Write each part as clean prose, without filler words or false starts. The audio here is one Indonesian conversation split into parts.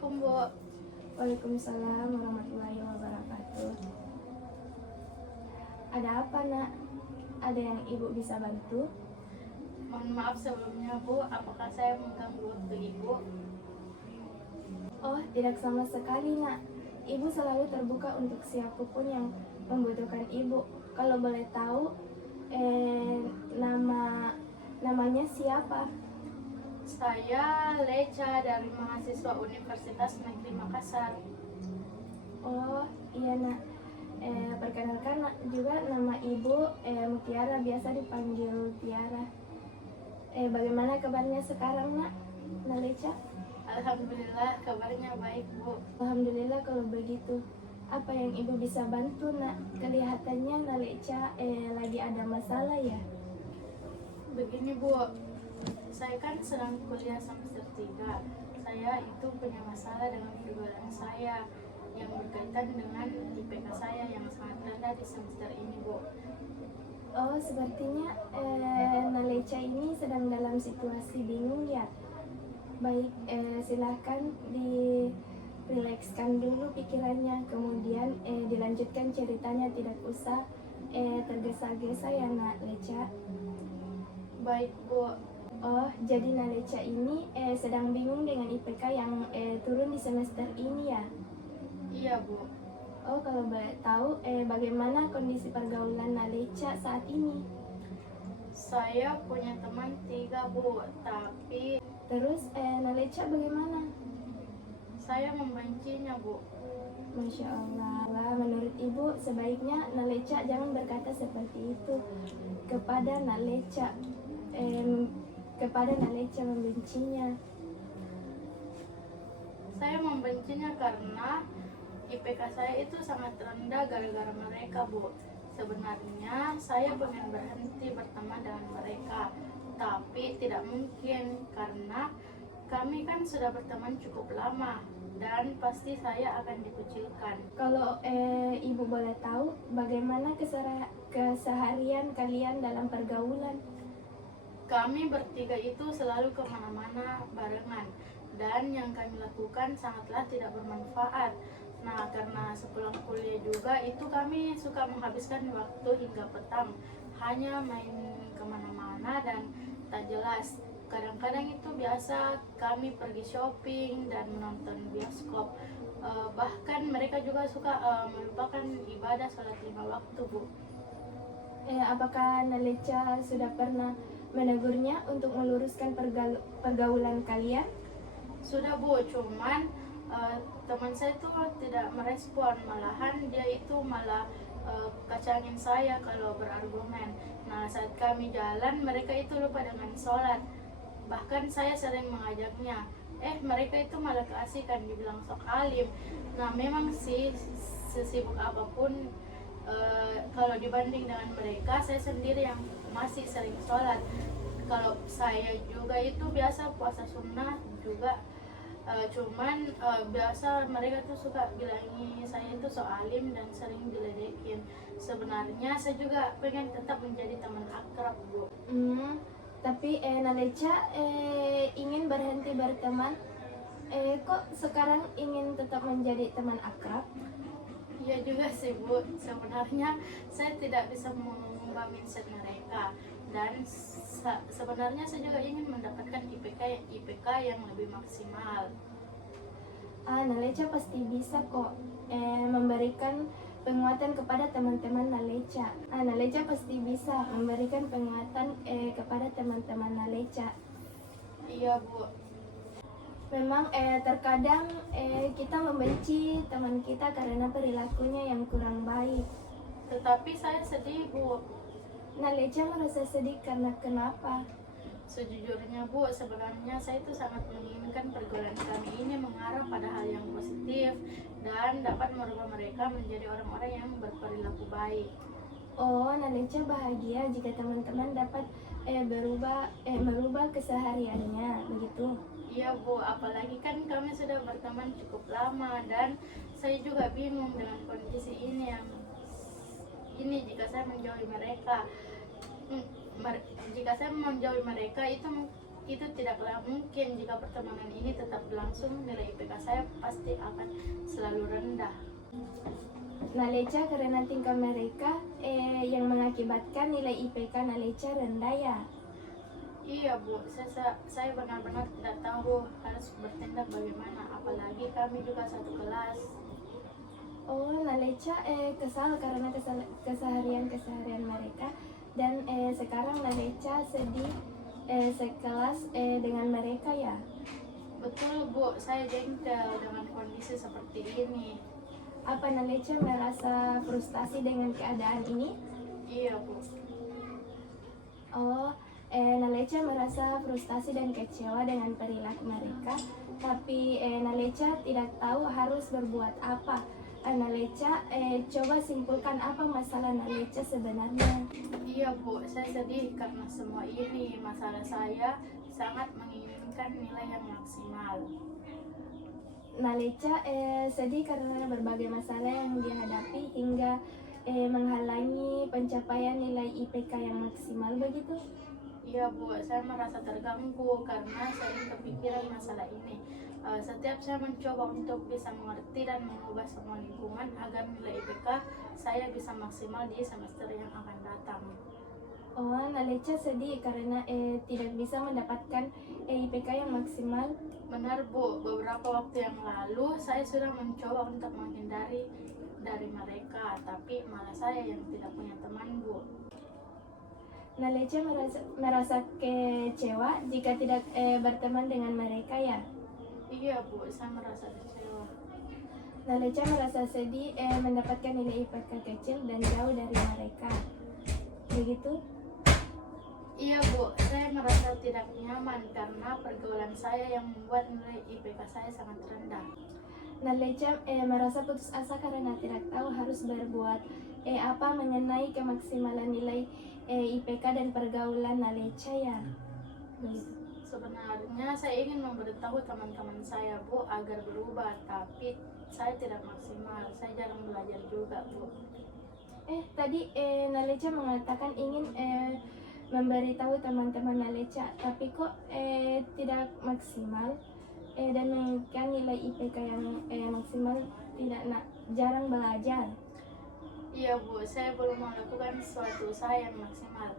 Assalamualaikum, Bu. Waalaikumsalam warahmatullahi wabarakatuh. Ada apa, Nak? Ada yang Ibu bisa bantu? Mohon maaf sebelumnya, Bu. Apakah saya mengganggu waktu Ibu? Oh, tidak sama sekali, Nak. Ibu selalu terbuka untuk siapapun yang membutuhkan Ibu. Kalau boleh tahu, namanya siapa? Saya Leca dari mahasiswa Universitas Negeri Makassar. Oh, iya, Nak. Perkenalkan, Nak, juga nama Ibu Mutiara, biasa dipanggil Tiara. Bagaimana kabarnya sekarang, Nak? Naleca? Alhamdulillah, kabarnya baik, Bu. Alhamdulillah kalau begitu. Apa yang Ibu bisa bantu, Nak? Kelihatannya Naleca lagi ada masalah ya? Begini, Bu. Saya kan sedang kuliah semester 3. Saya itu punya masalah dengan pergaulan saya yang berkaitan dengan IPK saya yang sangat rendah di semester ini, Bu. Oh, sepertinya Naleca ini sedang dalam situasi bingung ya. Baik, silahkan rilekskan dulu pikirannya, kemudian dilanjutkan ceritanya, tidak usah tergesa-gesa ya, Nak Leca. Baik, Bu. Oh, jadi Naleca ini sedang bingung dengan IPK yang turun di semester ini ya? Iya, Bu. Oh, kalau boleh tahu, bagaimana kondisi pergaulan Naleca saat ini? Saya punya teman 3, Bu. Tapi Terus, Naleca bagaimana? saya membencinya, Bu. Masya Allah, menurut Ibu sebaiknya Naleca jangan berkata seperti itu kepada Naleca, membencinya. Saya membencinya karena IPK saya itu sangat rendah gara-gara mereka, Bu. Sebenarnya saya pengen berhenti berteman dengan mereka, tapi tidak mungkin karena kami kan sudah berteman cukup lama dan pasti saya akan dikucilkan. Kalau Ibu boleh tahu, bagaimana keseharian kalian dalam pergaulan? Kami bertiga itu selalu kemana-mana barengan dan yang kami lakukan sangatlah tidak bermanfaat. Nah, karena sepulang kuliah juga itu kami suka menghabiskan waktu hingga petang hanya main kemana-mana dan tak jelas. Kadang-kadang itu biasa kami pergi shopping dan menonton bioskop. Bahkan mereka juga suka melupakan ibadah sholat 5 waktu, Bu. Apakah Naleca sudah pernah menegurnya untuk meluruskan pergaulan kalian? Sudah, Bu, cuman teman saya tuh tidak merespon, malahan dia itu malah kacangin saya kalau berargumen. Nah, saat kami jalan mereka itu lupa dengan sholat, bahkan saya sering mengajaknya, mereka itu malah keasikan dibilang sok alim. Nah, memang sih sesibuk apapun, kalau dibanding dengan mereka, saya sendiri yang masih sering sholat. Kalau saya juga itu biasa puasa sunnah juga, cuman biasa mereka tuh suka bilangi saya itu so alim dan sering diledekin. Sebenarnya saya juga pengen tetap menjadi teman akrab, Bu. Tapi Naleca ingin berhenti berteman. Kok sekarang ingin tetap menjadi teman akrab? Iya juga sih, Bu. Sebenarnya saya tidak bisa mengubah mindset mereka dan sebenarnya saya juga ingin mendapatkan IPK yang lebih maksimal. Naleca pasti bisa kok memberikan penguatan kepada teman-teman Naleca. Naleca pasti bisa memberikan penguatan kepada teman-teman Naleca. Iya, Bu. Memang terkadang kita membenci teman kita karena perilakunya yang kurang baik. Tetapi saya sedih, Bu. Naleca merasa sedih karena kenapa? Sejujurnya, Bu, sebenarnya saya itu sangat menginginkan pergaulan kami ini mengarah pada hal yang positif dan dapat merubah mereka menjadi orang-orang yang berperilaku baik. Oh, Naleca bahagia jika teman-teman dapat merubah kesehariannya, begitu? Iya, Bu, apalagi kan kami sudah berteman cukup lama dan saya juga bingung dengan kondisi ini jika saya menjauhi mereka. Jika saya menjauhi mereka itu tidaklah mungkin jika pertemanan ini tetap berlangsung. Nilai IPK saya pasti akan selalu rendah. Naleca karena tingkah mereka yang mengakibatkan nilai IPK Naleca rendah ya. Iya Bu, saya benar-benar tidak tahu harus bertindak bagaimana, apalagi kami juga satu kelas. Oh, Naleca kesal karena keseharian mereka, dan sekarang Naleca sedih sekelas dengan mereka ya. Betul Bu, saya jengkel dengan kondisi seperti ini. Apa Naleca merasa frustasi dengan keadaan ini? Iya Bu. Oh, Naleca merasa frustasi dan kecewa dengan perilaku mereka, tapi Naleca tidak tahu harus berbuat apa. Naleca coba simpulkan apa masalah Naleca sebenarnya. Iya Bu, saya sedih karena semua ini. Masalah saya sangat menginginkan nilai yang maksimal. Naleca sedih karena berbagai masalah yang dihadapi hingga menghalangi pencapaian nilai IPK yang maksimal begitu. Iya Bu, saya merasa terganggu karena sering kepikiran masalah ini. Setiap saya mencoba untuk bisa mengerti dan mengubah semua lingkungan agar nilai IPK saya bisa maksimal di semester yang akan datang. Oh, Naleca sedih karena tidak bisa mendapatkan IPK yang maksimal. Benar Bu, beberapa waktu yang lalu saya sudah mencoba untuk menghindari dari mereka, tapi malah saya yang tidak punya teman Bu. Naleca merasa kecewa jika tidak berteman dengan mereka ya. Iya Bu, saya merasa kecewa. Naleca merasa sedih mendapatkan nilai IPK kecil dan jauh dari mereka. Begitu? Iya Bu, saya merasa tidak nyaman karena pergaulan saya yang membuat nilai IPK saya sangat rendah. Naleca merasa putus asa karena tidak tahu harus berbuat apa mengenai kemaksimalan nilai IPK dan pergaulan Naleca ya. Begitu. Sebenarnya saya ingin memberitahu teman-teman saya Bu agar berubah, tapi saya tidak maksimal. Saya jarang belajar juga Bu. Tadi Naleca mengatakan ingin memberitahu teman-teman Naleca, tapi kok tidak maksimal dan menginginkan nilai IPK yang maksimal, tidak jarang belajar. Iya Bu, saya belum melakukan suatu usaha yang maksimal.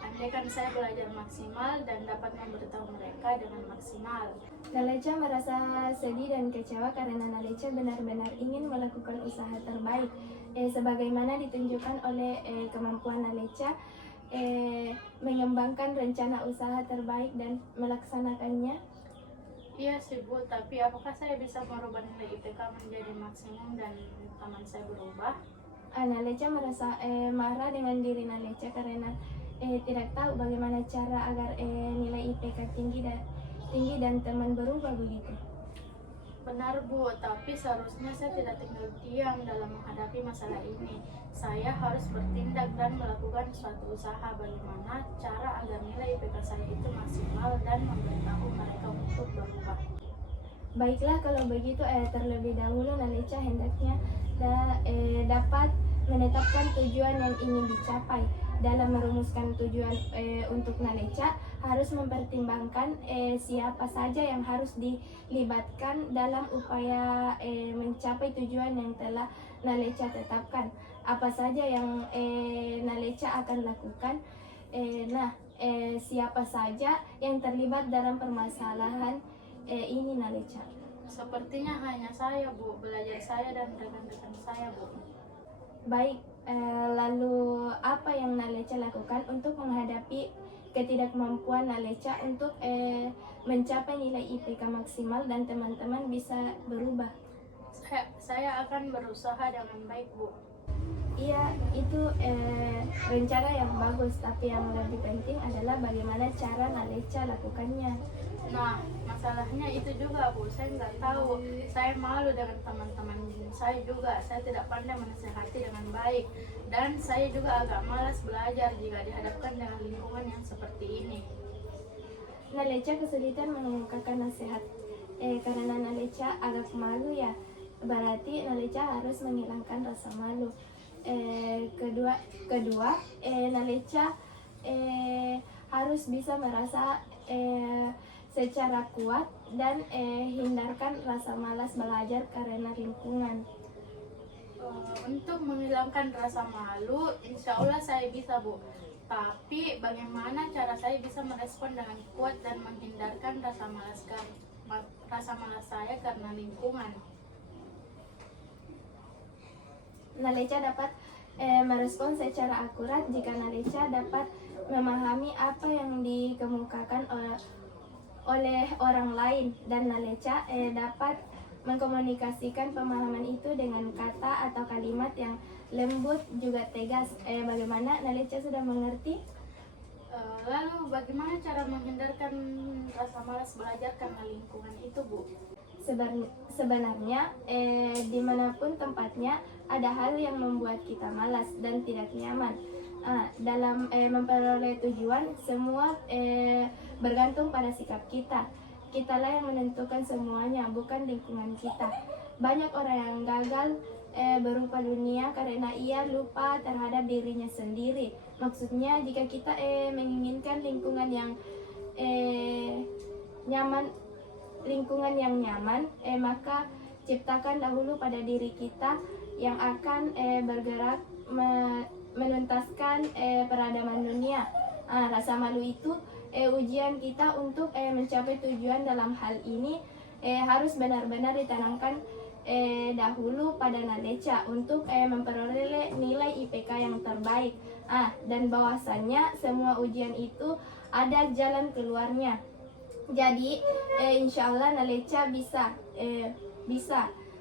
Andaikan saya belajar maksimal dan dapat memberitahu mereka dengan maksimal. Naleca merasa sedih dan kecewa karena Naleca benar-benar ingin melakukan usaha terbaik sebagaimana ditunjukkan oleh kemampuan Naleca mengembangkan rencana usaha terbaik dan melaksanakannya. Iya sih Bu, tapi apakah saya bisa merubah nilai IPK menjadi maksimum dan teman saya berubah? Naleca merasa marah dengan diri Naleca karena tidak tahu bagaimana cara agar nilai IPK tinggi dan teman berubah begitu. Benar Bu, tapi seharusnya saya tidak tinggal diam dalam menghadapi masalah ini. Saya harus bertindak dan melakukan suatu usaha bagaimana cara agar nilai IPK saya itu maksimal dan memberitahu mereka untuk berubah. Baiklah, kalau begitu terlebih dahulu Naleca hendaknya dapat menetapkan tujuan yang ingin dicapai. Dalam merumuskan tujuan untuk Naleca harus mempertimbangkan siapa saja yang harus dilibatkan dalam upaya mencapai tujuan yang telah Naleca tetapkan. Apa saja yang Naleca akan lakukan. Siapa saja yang terlibat dalam permasalahan ini Naleca. Sepertinya hanya saya Bu, belajar saya dan rekan-rekan saya Bu. Baik, lalu apa yang Naleca lakukan untuk menghadapi ketidakmampuan Naleca untuk mencapai nilai IPK maksimal dan teman-teman bisa berubah? Saya akan berusaha dengan baik Bu. Iya, itu rencana yang bagus, tapi yang lebih penting adalah bagaimana cara Naleca lakukannya. Nah, masalahnya itu juga Bu, saya nggak tahu. Saya malu dengan teman-teman saya juga. Saya tidak pandai menasihati dengan baik. Dan saya juga agak malas belajar jika dihadapkan dengan lingkungan yang seperti ini. Naleca kesulitan mengungkapkan nasihat karena Naleca agak malu ya. Berarti Naleca harus menghilangkan rasa malu. Kedua Naleca harus bisa merasa secara kuat dan hindarkan rasa malas belajar karena lingkungan. Untuk menghilangkan rasa malu, insya Allah saya bisa, Bu. Tapi bagaimana cara saya bisa merespon dengan kuat dan menghindarkan rasa malas saya karena lingkungan? Naleca dapat merespon secara akurat jika Naleca dapat memahami apa yang dikemukakan oleh orang lain, dan Naleca dapat mengkomunikasikan pemahaman itu dengan kata atau kalimat yang lembut juga tegas. Bagaimana Naleca sudah mengerti? Lalu bagaimana cara menghindarkan rasa malas belajar karena lingkungan itu, Bu? Sebenarnya dimanapun tempatnya ada hal yang membuat kita malas dan tidak nyaman. Dalam memperoleh tujuan, semua bergantung pada sikap kita. Kitalah yang menentukan semuanya, bukan lingkungan kita. Banyak orang yang gagal berupa dunia karena ia lupa terhadap dirinya sendiri. Maksudnya, jika kita menginginkan lingkungan yang nyaman, maka ciptakan dahulu pada diri kita yang akan bergerak menuntaskan peradaban dunia. Rasa malu itu ujian kita untuk mencapai tujuan. Dalam hal ini harus benar-benar ditanamkan dahulu pada Naleca untuk memperoleh nilai IPK yang terbaik. Dan bahwasannya semua ujian itu ada jalan keluarnya. Jadi insya Allah Naleca bisa.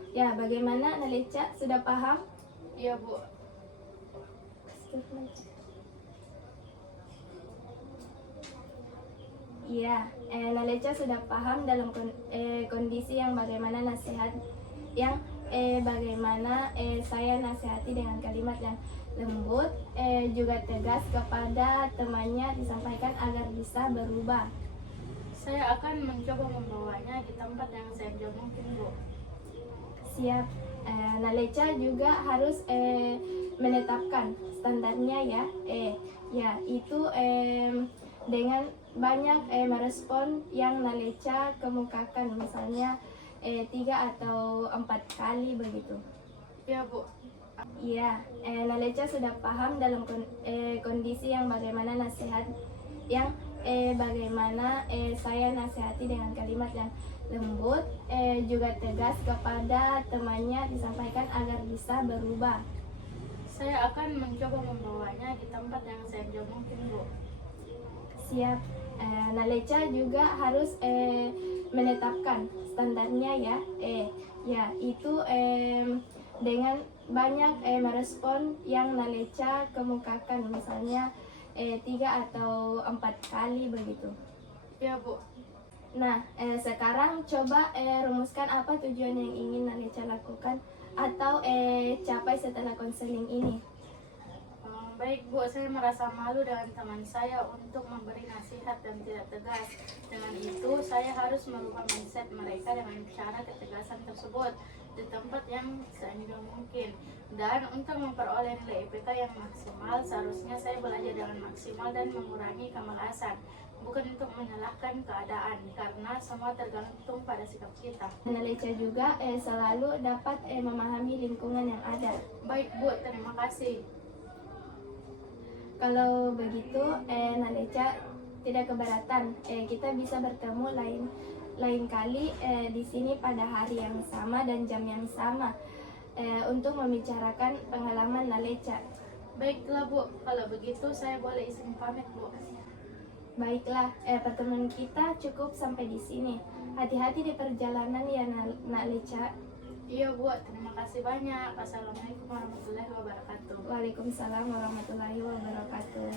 Ya, bagaimana Naleca sudah paham? Iya, Bu. Iya, Naleca sudah paham dalam kondisi yang bagaimana bagaimana saya nasihati dengan kalimat yang lembut, juga tegas kepada temannya, disampaikan agar bisa berubah. Saya akan mencoba membawanya di tempat yang sejauh mungkin, Bu. Siap. Naleca juga harus menetapkan standarnya ya. Itu dengan banyak merespon yang Naleca kemukakan, misalnya 3 atau 4 kali begitu. Ya, Bu. Iya, Naleca sudah paham dalam kondisi yang bagaimana bagaimana saya nasihati dengan kalimat yang lembut, juga tegas kepada temannya, disampaikan agar bisa berubah. Saya akan mencoba membawanya di tempat yang sejauh mungkin, Bu. Siap. Naleca juga harus menetapkan standarnya ya. Itu dengan banyak merespon yang Naleca kemukakan, misalnya 3 atau 4 kali begitu. Ya, Bu. Nah, sekarang coba rumuskan apa tujuan yang ingin Naleca lakukan atau capai setelah konseling ini. Baik, Bu, saya merasa malu dengan teman saya untuk memberi nasihat dan tidak tegas. Dengan itu, saya harus merubah mindset mereka dengan cara ketegasan tersebut di tempat yang seenggak mungkin. Dan untuk memperoleh nilai IPK yang maksimal, seharusnya saya belajar dengan maksimal dan mengurangi kemalasan, bukan untuk menyalahkan keadaan, karena semua tergantung pada sikap kita. Naleca juga selalu dapat memahami lingkungan yang ada. Baik, Bu, terima kasih. Kalau begitu, Naleca tidak keberatan. Kita bisa bertemu lain kali di sini pada hari yang sama dan jam yang sama untuk membicarakan pengalaman Naleca. Baiklah, Bu, kalau begitu saya boleh izin pamit, Bu. Baiklah, pertemuan kita cukup sampai di sini. Hati-hati di perjalanan ya, Naleca. Iya, Bu, terima kasih banyak. Assalamualaikum warahmatullahi wabarakatuh. Waalaikumsalam warahmatullahi wabarakatuh.